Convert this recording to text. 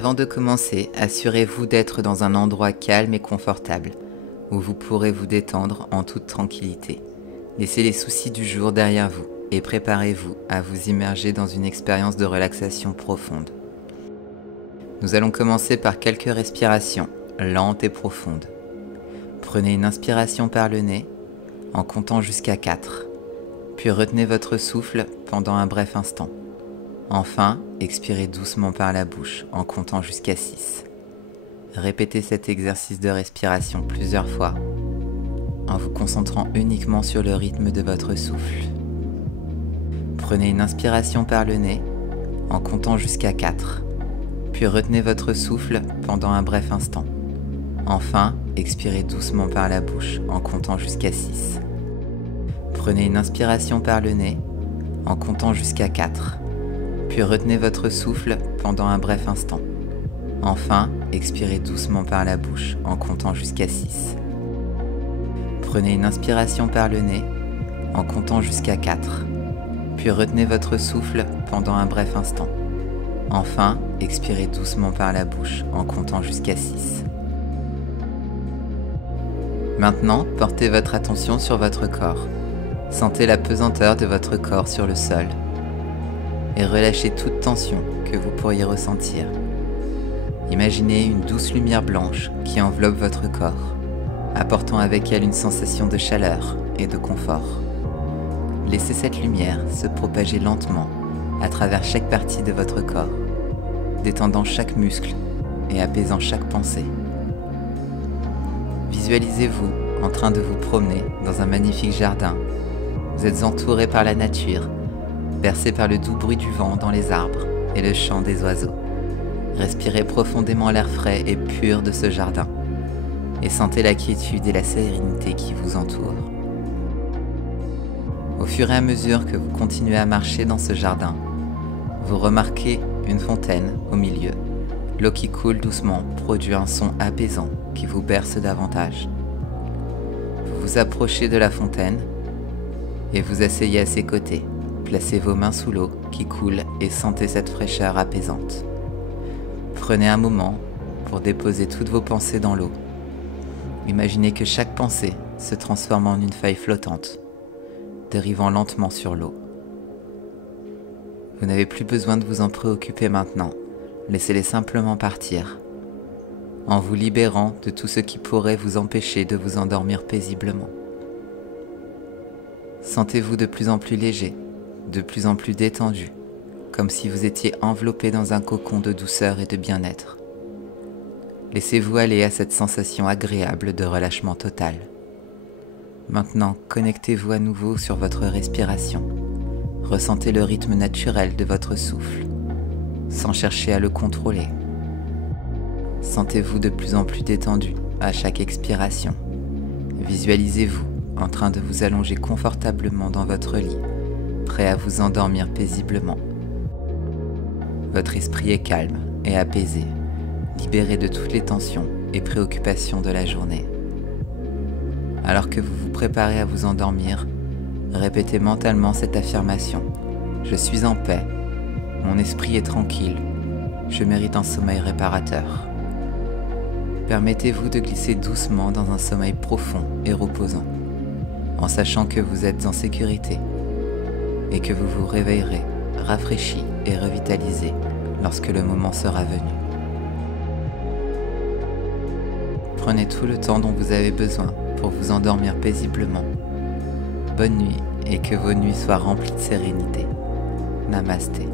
Avant de commencer, assurez-vous d'être dans un endroit calme et confortable, où vous pourrez vous détendre en toute tranquillité. Laissez les soucis du jour derrière vous et préparez-vous à vous immerger dans une expérience de relaxation profonde. Nous allons commencer par quelques respirations lentes et profondes. Prenez une inspiration par le nez en comptant jusqu'à 4, puis retenez votre souffle pendant un bref instant. Enfin, expirez doucement par la bouche en comptant jusqu'à 6. Répétez cet exercice de respiration plusieurs fois en vous concentrant uniquement sur le rythme de votre souffle. Prenez une inspiration par le nez en comptant jusqu'à 4, puis retenez votre souffle pendant un bref instant. Enfin, expirez doucement par la bouche en comptant jusqu'à 6. Prenez une inspiration par le nez en comptant jusqu'à 4, puis retenez votre souffle pendant un bref instant. Enfin, expirez doucement par la bouche en comptant jusqu'à 6. Prenez une inspiration par le nez en comptant jusqu'à 4, puis retenez votre souffle pendant un bref instant. Enfin, expirez doucement par la bouche en comptant jusqu'à 6. Maintenant, portez votre attention sur votre corps. Sentez la pesanteur de votre corps sur le sol et relâchez toute tension que vous pourriez ressentir. Imaginez une douce lumière blanche qui enveloppe votre corps, apportant avec elle une sensation de chaleur et de confort. Laissez cette lumière se propager lentement à travers chaque partie de votre corps, détendant chaque muscle et apaisant chaque pensée. Visualisez-vous en train de vous promener dans un magnifique jardin. Vous êtes entouré par la nature, bercé par le doux bruit du vent dans les arbres et le chant des oiseaux. Respirez profondément l'air frais et pur de ce jardin et sentez la quiétude et la sérénité qui vous entourent. Au fur et à mesure que vous continuez à marcher dans ce jardin, vous remarquez une fontaine au milieu. L'eau qui coule doucement produit un son apaisant qui vous berce davantage. Vous vous approchez de la fontaine et vous asseyez à ses côtés. Placez vos mains sous l'eau qui coule et sentez cette fraîcheur apaisante. Prenez un moment pour déposer toutes vos pensées dans l'eau. Imaginez que chaque pensée se transforme en une feuille flottante, dérivant lentement sur l'eau. Vous n'avez plus besoin de vous en préoccuper maintenant. Laissez-les simplement partir, en vous libérant de tout ce qui pourrait vous empêcher de vous endormir paisiblement. Sentez-vous de plus en plus léger, de plus en plus détendu, comme si vous étiez enveloppé dans un cocon de douceur et de bien-être. Laissez-vous aller à cette sensation agréable de relâchement total. Maintenant, connectez-vous à nouveau sur votre respiration. Ressentez le rythme naturel de votre souffle, sans chercher à le contrôler. Sentez-vous de plus en plus détendu à chaque expiration. Visualisez-vous en train de vous allonger confortablement dans votre lit, prêt à vous endormir paisiblement. Votre esprit est calme et apaisé, libéré de toutes les tensions et préoccupations de la journée. Alors que vous vous préparez à vous endormir, répétez mentalement cette affirmation. Je suis en paix. Mon esprit est tranquille. Je mérite un sommeil réparateur. Permettez-vous de glisser doucement dans un sommeil profond et reposant, en sachant que vous êtes en sécurité et que vous vous réveillerez rafraîchi et revitalisé lorsque le moment sera venu. Prenez tout le temps dont vous avez besoin pour vous endormir paisiblement. Bonne nuit et que vos nuits soient remplies de sérénité. Namasté.